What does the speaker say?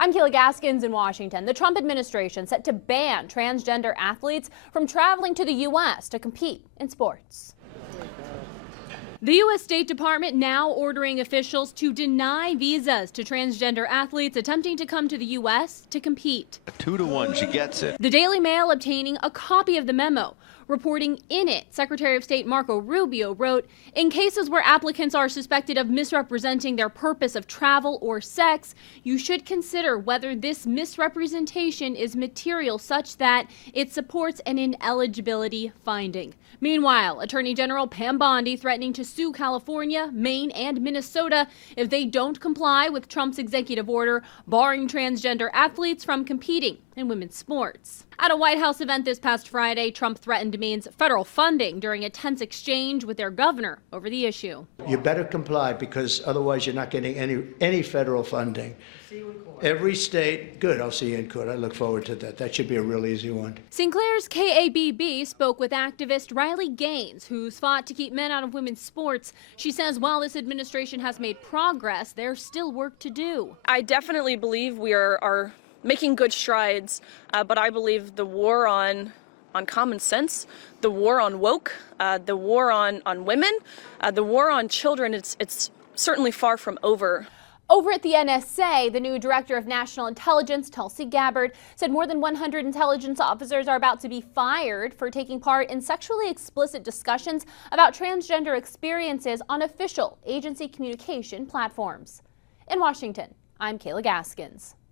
I'm Kayla Gaskins in Washington. The Trump administration set to ban transgender athletes from traveling to the U.S. to compete in sports. The U.S. State Department now ordering officials to deny visas to transgender athletes attempting to come to the U.S. to compete. 2-1, she gets it. The Daily Mail obtaining a copy of the memo. Reporting in it, Secretary of State Marco Rubio wrote, in cases where applicants are suspected of misrepresenting their purpose of travel or sex, you should consider whether this misrepresentation is material such that it supports an ineligibility finding. Meanwhile, Attorney General Pam Bondi threatening to sue California, Maine, and Minnesota if they don't comply with Trump's executive order barring transgender athletes from competing in women's sports. At a White House event this past Friday, Trump threatened Maine's federal funding during a tense exchange with their governor over the issue. You better comply because otherwise you're not getting any federal funding. See you in court. Every state, good, I'll see you in court. I look forward to that. That should be a real easy one. St. Clair's KABB spoke with activist Riley Gaines, who's fought to keep men out of women's sports. She says while this administration has made progress, there's still work to do. I definitely believe we are making good strides, but I believe the war on common sense, the war on woke, the war on women, the war on children, it's certainly far from over. Over at the NSA, the new director of national intelligence, Tulsi Gabbard, said more than 100 intelligence officers are about to be fired for taking part in sexually explicit discussions about transgender experiences on official agency communication platforms. In Washington, I'm Kayla Gaskins.